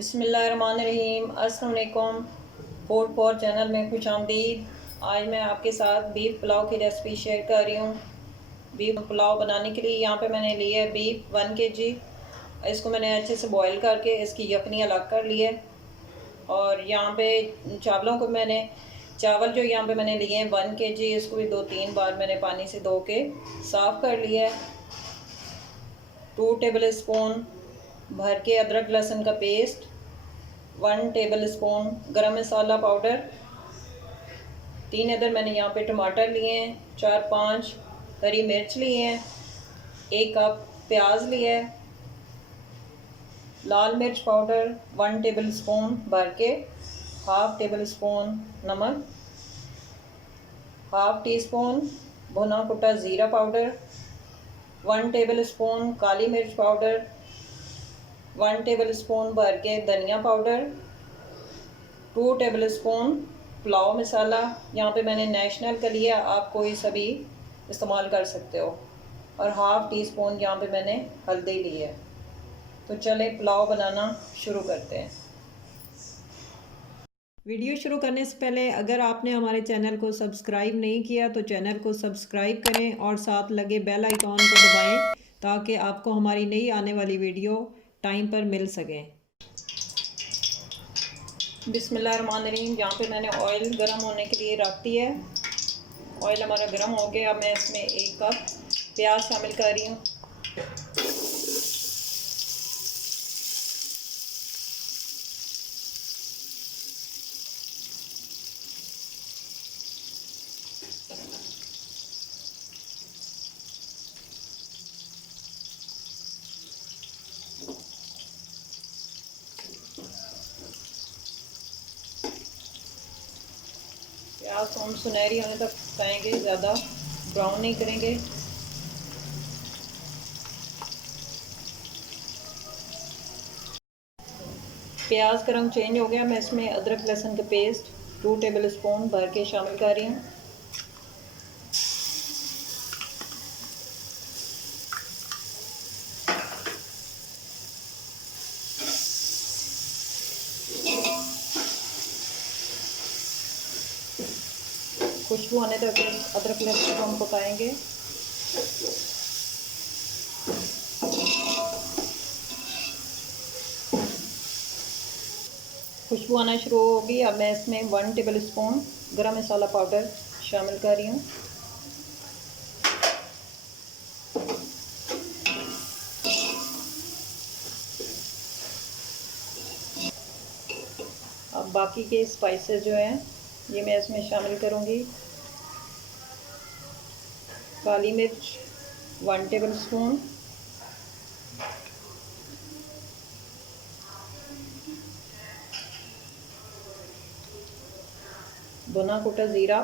बिस्मिल्लाहिर्रहमानिर्रहीम। अस्सलाम वालेकुम। फूड फॉर चैनल में खुश आमदीद। आज मैं आपके साथ बीफ पुलाव की रेसिपी शेयर कर रही हूँ। बीफ पुलाव बनाने के लिए यहाँ पे मैंने लिया है बीफ 1 kg। इसको मैंने अच्छे से बॉईल करके इसकी यखनी अलग कर ली है। और यहाँ पे चावलों को चावल जो यहाँ पे मैंने लिए हैं 1 kg, इसको भी 2-3 बार मैंने पानी से धो के साफ़ कर लिया है। 2 टेबल स्पून भर के अदरक लहसुन का पेस्ट, 1 टेबल स्पून गरम मसाला पाउडर, 3 अदर मैंने यहाँ पे टमाटर लिए हैं, 4-5 हरी मिर्च लिए हैं, 1 कप प्याज लिया है, लाल मिर्च पाउडर 1 टेबल स्पून भर के, हाफ टेबल स्पून नमक, हाफ टी स्पून भुना कुटा ज़ीरा पाउडर, 1 टेबल स्पून काली मिर्च पाउडर, 1 टेबल स्पून भर के धनिया पाउडर, 2 टेबल स्पून पुलाव मसाला। यहाँ पे मैंने नेशनल का लिया, आप कोई सा भी इस्तेमाल कर सकते हो, और हाफ टी स्पून यहाँ पे मैंने हल्दी ली है। तो चले पुलाव बनाना शुरू करते हैं। वीडियो शुरू करने से पहले अगर आपने हमारे चैनल को सब्सक्राइब नहीं किया तो चैनल को सब्सक्राइब करें और साथ लगे बेल आइकॉन को दबाएं ताकि आपको हमारी नई आने वाली वीडियो टाइम पर मिल सके। बिस्मिल्लाहिर्रहमानिर्रहीम। यहाँ पे मैंने ऑयल गर्म होने के लिए रख दिया है। ऑयल हमारा गर्म हो गया। अब मैं इसमें 1 कप प्याज शामिल कर रही हूँ। प्याज को हम सुनहरी होने तक पकाएंगे, ज़्यादा ब्राउन नहीं करेंगे। प्याज का रंग चेंज हो गया। मैं इसमें अदरक लहसुन का पेस्ट 2 टेबल स्पून भर के शामिल कर रही हूँ। खुशबू आने तक अदरक लहसुन को हम पकाएंगे। खुशबू आना शुरू होगी। अब मैं इसमें 1 टेबल स्पून गरम मसाला पाउडर शामिल कर रही हूँ। अब बाकी के स्पाइसेस जो हैं ये मैं इसमें शामिल करूँगी। काली मिर्च 1 टेबल स्पून, भुना कुटा ज़ीरा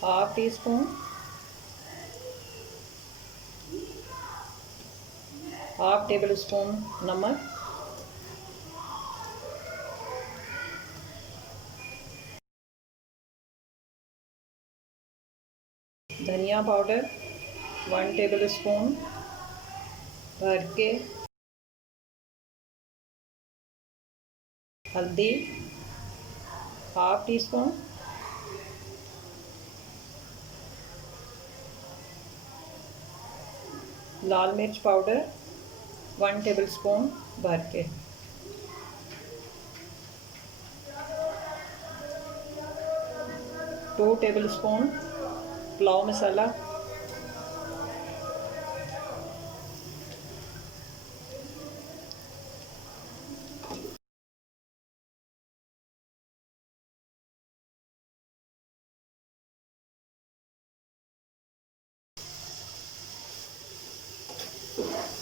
half tea spoon, half table spoon नमक, धनिया पाउडर 1 टेबल स्पून भर के, हल्दी हाफ टी स्पून, लाल मिर्च पाउडर 1 टेबल स्पून भर के, 2 टेबल स्पून पुलाव मसाला,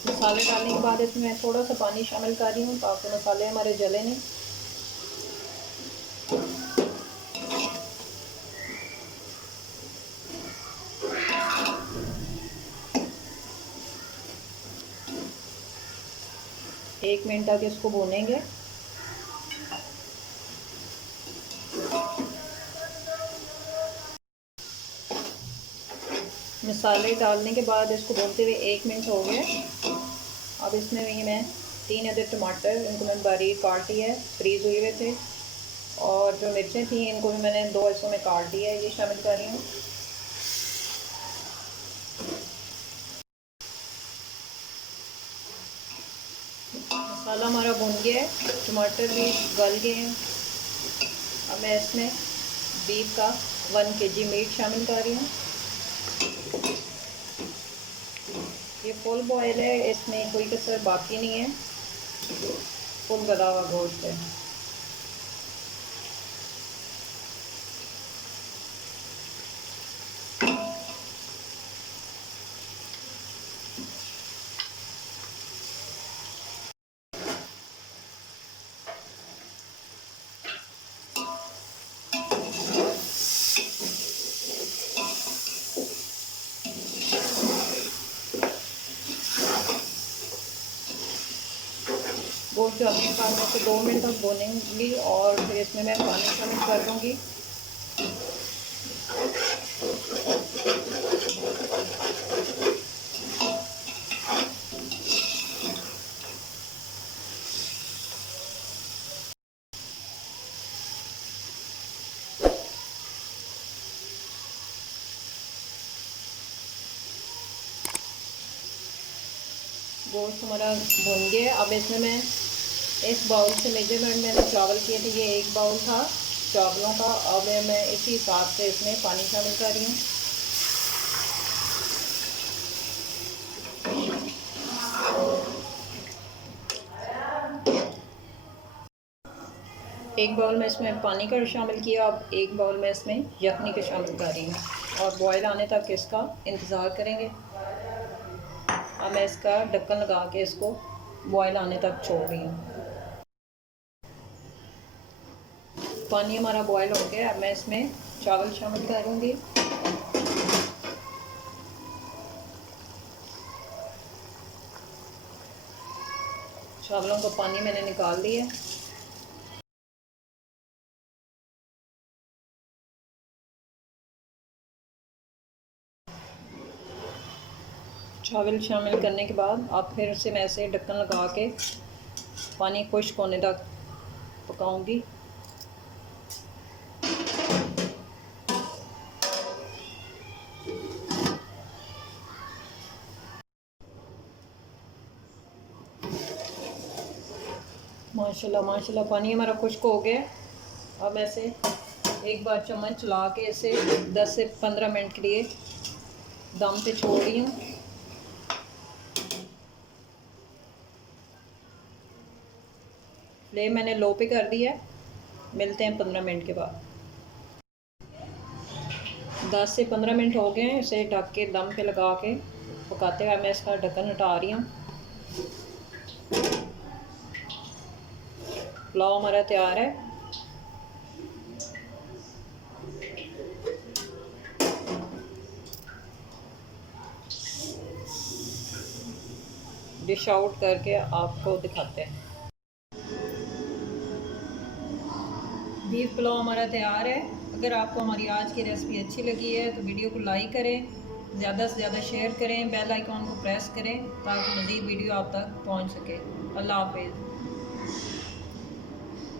मसाले डालने के बाद इसमें थोड़ा सा पानी शामिल कर रही हूँ ताकि मसाले हमारे जले नहीं। एक मिनट तक इसको भूनेंगे। मसाले डालने के बाद इसको भूनते हुए 1 मिनट हो गया। अब इसमें मैं 3 अदर टमाटर, इनको मैंने बारीक काट लिया है, फ्रीज़ हुए हुए थे। और जो मिर्चें थी इनको भी मैंने 2 हिस्सों में काट दिया है, ये शामिल कर रही हूँ। मसाला हमारा भुन गया है, टमाटर भी गल गए हैं। अब मैं इसमें बीफ का 1 kg मीट शामिल कर रही हूँ। ये फुल बॉयल है, इसमें कोई कसर बाकी नहीं है, फुल गला हुआ गोश्त है। गोश्त जो अपने पास में से 2 मिनट तक भूनेंगी और फिर इसमें मैं पानी शामिल कर दूँगी। गोश्त हमारा भुन गया। अब इसमें मैं इस बाउल से मेजरमेंट मैंने चावल किए थे, ये 1 बाउल था चावलों का। अब मैं इसी हिसाब से इसमें पानी शामिल कर रही हूँ। एक बाउल में इसमें पानी का शामिल किया। अब 1 बाउल में इसमें यखनी का शामिल कर रही हूँ और बॉयल आने तक इसका इंतज़ार करेंगे। अब मैं इसका ढक्कन लगा के इसको बॉयल आने तक छोड़ रही हूँ। पानी हमारा बॉयल हो गया। अब मैं इसमें चावल शामिल करूँगी। चावलों का पानी मैंने निकाल दिया। चावल शामिल करने के बाद अब फिर से मैं ऐसे ढक्कन लगा के पानी खुश्क होने तक पकाऊंगी। माशाल्लाह माशाल्लाह पानी हमारा खुश्क हो गया। अब ऐसे एक बार चम्मच चला के इसे 10 से 15 मिनट के लिए दम पे छोड़ रही हूँ। फ्लेम मैंने लो पे कर दिया। मिलते हैं 15 मिनट के बाद। 10 से 15 मिनट हो गए हैं इसे ढक के दम पे लगा के पकाते हुए। मैं इसका ढक्कन हटा रही हूँ। पुलाव हमारा तैयार है। डिश आउट करके आपको दिखाते हैं। बीफ पुलाव हमारा तैयार है। अगर आपको हमारी आज की रेसिपी अच्छी लगी है तो वीडियो को लाइक करें, ज़्यादा से ज़्यादा शेयर करें, बेल आइकॉन को प्रेस करें ताकि मज़ीद वीडियो आप तक पहुंच सके। अल्लाह हाफिज़।